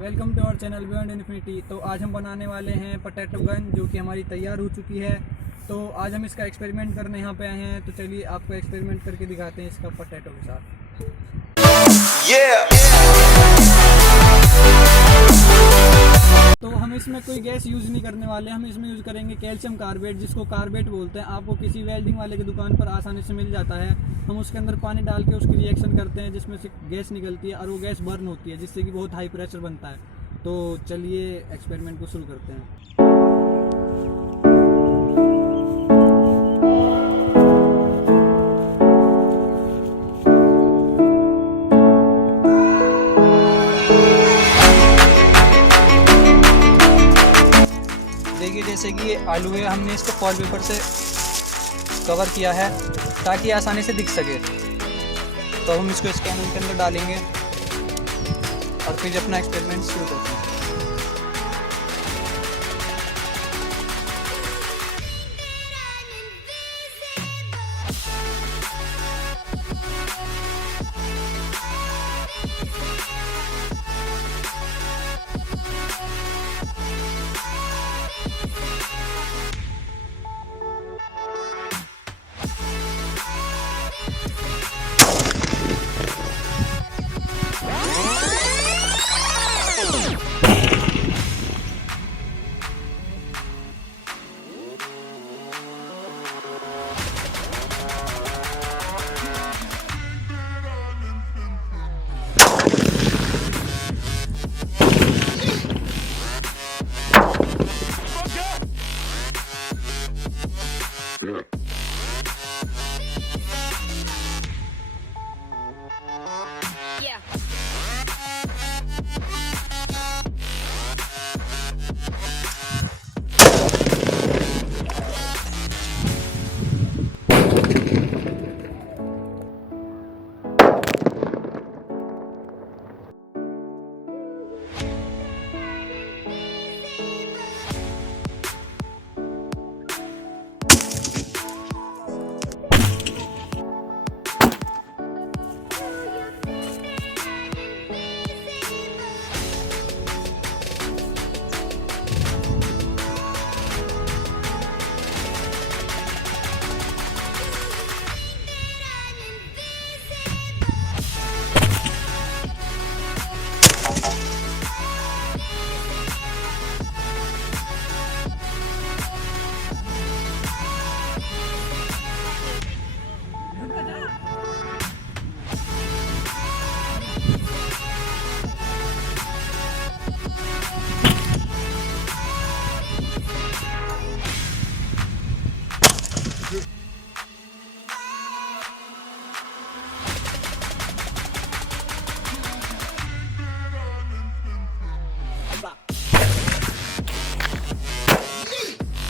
Welcome to our channel beyond infinity. तो आज हम बनाने वाले हैं पोटैटो गन, जो कि हमारी तैयार हो चुकी है। तो आज हम इसका एक्सपेरिमेंट करने यहाँ पे आए हैं। तो चलिए आपको एक्सपेरिमेंट करके दिखाते हैं इसका पोटैटो के साथ। तो हम इसमें कोई गैस यूज़ नहीं करने वाले, हम इसमें यूज़ करेंगे कैल्शियम कार्बेट, जिसको कार्बेट बोलते हैं। आपको किसी वेल्डिंग वाले की दुकान पर आसानी से मिल जाता है। हम उसके अंदर पानी डाल के उसकी रिएक्शन करते हैं, जिसमें से गैस निकलती है और वो गैस बर्न होती है, जिससे कि बहुत हाई प्रेशर बनता है। तो चलिए एक्सपेरिमेंट को शुरू करते हैं। देखिए, जैसे कि ये आलू है, हमने इसको फॉइल पेपर से कवर किया है ताकि आसानी से दिख सके। तो हम इसको स्कैनर के अंदर डालेंगे और फिर अपना एक्सपेरिमेंट शुरू करते हैं।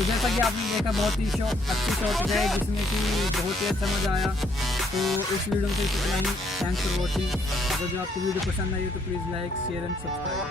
तो जैसा कि आपने देखा, बहुत ही अच्छी शॉट गए, जिसमें कि बहुत ही अच्छा मज़ा आया। तो इस वीडियो में इतना ही। Thanks for watching. अगर जो आपको वीडियो पसंद आई तो please like, share and subscribe.